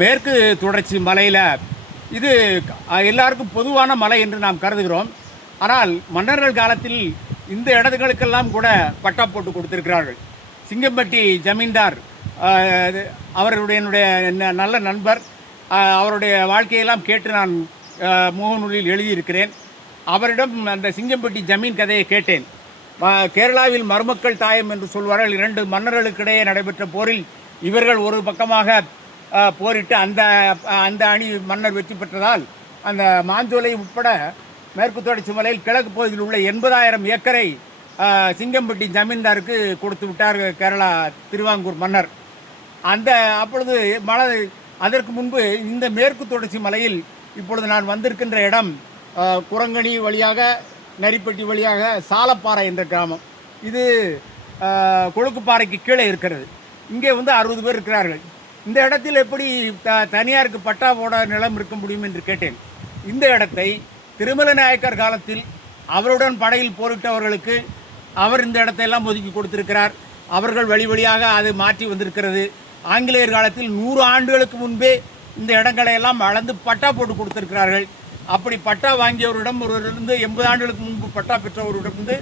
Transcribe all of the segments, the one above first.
மேற்கு தொடர்ச்சி மலையில் இது எல்லாருக்கும் பொதுவான மலை என்று நாம் கருதுகிறோம். ஆனால் மன்னர்கள் காலத்தில் இந்த இடங்களுக்கெல்லாம் கூட பட்டா போட்டு கொடுத்திருக்கிறார்கள். சிங்கம்பட்டி ஜமீன்தார் அவருடைய நல்ல நண்பர், அவருடைய வாழ்க்கையெல்லாம் கேட்டு நான் முகநூலில் எழுதியிருக்கிறேன். அவரிடம் அந்த சிங்கம்பட்டி ஜமீன் கதையை கேட்டேன். கேரளாவில் மருமக்கள் தாயம் என்று சொல்வார்கள். 2 மன்னர்களுக்கிடையே நடைபெற்ற போரில் இவர்கள் ஒரு பக்கமாக போரிட்டு அந்த அணி மன்னர் வெற்றி பெற்றதால் அந்த மாஞ்சோலை உட்பட மேற்கு தொடர்ச்சி மலையில் கிழக்கு பகுதியில் உள்ள 80,000 ஏக்கரை சிங்கம்பட்டி ஜமீன்தாருக்கு கொடுத்து விட்டார் கேரளா திருவாங்கூர் மன்னர். அப்பொழுது அதற்கு முன்பு இந்த மேற்கு தொடர்ச்சி மலையில் இப்பொழுது நான் வந்திருக்கின்ற இடம் குரங்கணி வழியாக நரிப்பட்டி வழியாக சாலப்பாறை என்ற கிராமம். இது கொழுக்குப்பாறைக்கு கீழே இருக்கிறது. இங்கே 60 பேர் இருக்கிறார்கள். இந்த இடத்தில் எப்படி தனியாருக்கு பட்டா போட நிலம் இருக்க முடியும் என்று கேட்டேன். இந்த இடத்தை திருமல நாயக்கர் காலத்தில் அவருடன் படையில் போரிட்டவர்களுக்கு அவர் இந்த இடத்தையெல்லாம் ஒதுக்கி கொடுத்திருக்கிறார். அவர்கள் வழியாக அது மாற்றி வந்திருக்கிறது. ஆங்கிலேயர் காலத்தில் 100 ஆண்டுகளுக்கு முன்பே இந்த இடங்களை எல்லாம் அளந்து பட்டா போட்டு கொடுத்திருக்கிறார்கள். அப்படி பட்டா வாங்கியவரிடம் ஒருவரிலிருந்து 80 ஆண்டுகளுக்கு முன்பு பட்டா பெற்றவரிடமிருந்து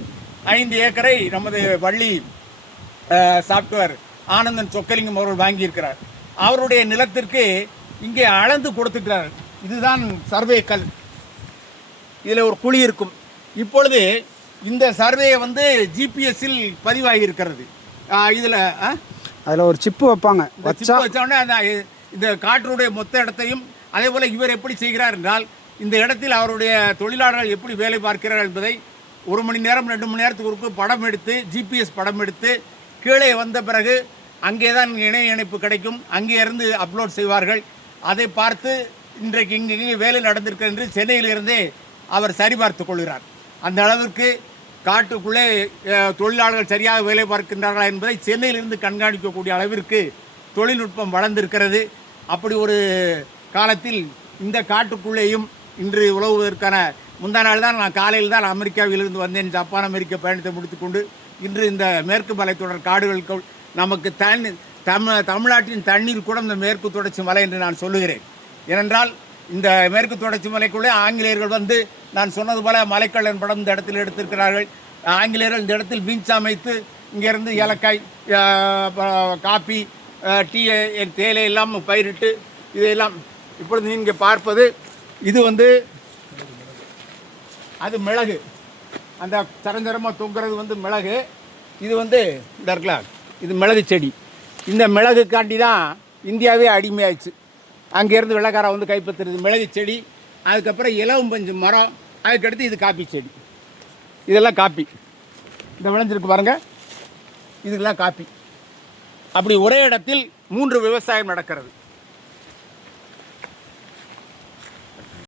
5 ஏக்கரை நமது வள்ளி சாப்ட்வேர் ஆனந்தன் சொக்கலிங்கம் அவர்கள் வாங்கியிருக்கிறார். அவருடைய நிலத்திற்கு இங்கே அளந்து கொடுத்துக்கிறார். இதுதான் சர்வே கல். இதில் ஒரு குழி இருக்கும். இப்பொழுது இந்த சர்வேயை ஜிபிஎஸ்ஸில் பதிவாகி இருக்கிறது. அதில் ஒரு சிப்பு வைப்பாங்க. சிப்பு வச்சோடனே இந்த காற்றுடைய மொத்த இடத்தையும், அதே போல் இவர் எப்படி செய்கிறார் என்றால், இந்த இடத்தில் அவருடைய தொழிலாளர்கள் எப்படி வேலை பார்க்கிறார்கள் என்பதை 1 மணி நேரம் 2 மணி நேரத்துக்கு படம் எடுத்து, ஜிபிஎஸ் படம் எடுத்து, கீழே வந்த பிறகு அங்கே தான் இணைய இணைப்பு கிடைக்கும். அங்கே இருந்து அப்லோட் செய்வார்கள். அதை பார்த்து இன்றைக்கு இங்கே வேலை நடந்திருக்கு என்று சென்னையிலிருந்தே அவர் சரிபார்த்து கொள்கிறார். அந்த அளவிற்கு காட்டுக்குள்ளே தொழிலாளர்கள் சரியாக வேலை பார்க்கின்றார்களா என்பதை சென்னையிலிருந்து கண்காணிக்கக்கூடிய அளவிற்கு தொழில்நுட்பம் வளர்ந்திருக்கிறது. அப்படி ஒரு காலத்தில் இந்த காட்டுக்குள்ளேயும் இன்று உழவுவதற்கான முந்தா நாள் தான் நான் காலையில் தான் அமெரிக்காவிலிருந்து வந்தேன். ஜப்பான் அமெரிக்க பயணத்தை முடித்துக்கொண்டு இன்று இந்த மேற்கு மலைத்தொடர் காடுகளுக்கு நமக்கு தமிழ்நாட்டின் தண்ணீர் கூட இந்த மேற்கு தொடர்ச்சி மலை என்று நான் சொல்லுகிறேன். ஏனென்றால் இந்த மேற்கு தொடர்ச்சி மலைக்குள்ளே ஆங்கிலேயர்கள் நான் சொன்னது போல மலைக்கள்ளன் படம் இந்த இடத்தில் எடுத்திருக்கிறார்கள். ஆங்கிலேயர்கள் இந்த இடத்தில் பீச் அமைத்து இங்கேருந்து ஏலக்காய், காப்பி, டீ, தேயிலை எல்லாம் பயிரிட்டு இதையெல்லாம் இப்பொழுது நீங்கள் பார்ப்பது இது அது மிளகு. அந்த தரந்தரமாக தொங்குறது மிளகு. இது இந்த இருக்கலாம், இது மிளகு செடி. இந்த மிளகுக்காண்டி தான் இந்தியாவே அடிமையாயிடுச்சு. அங்கேருந்து வெள்ளைக்காரன் கைப்பற்றுறது மிளகு செடி. அதுக்கப்புறம் இலவம் பஞ்சு மரம். அதுக்கடுத்து இது காப்பி செடி. இதெல்லாம் காப்பி. இந்த விளைஞ்சிருக்கு பாருங்கள், இதுக்கெல்லாம் காப்பி. அப்படி ஒரே இடத்தில் 3 விவசாயம் நடக்கிறது.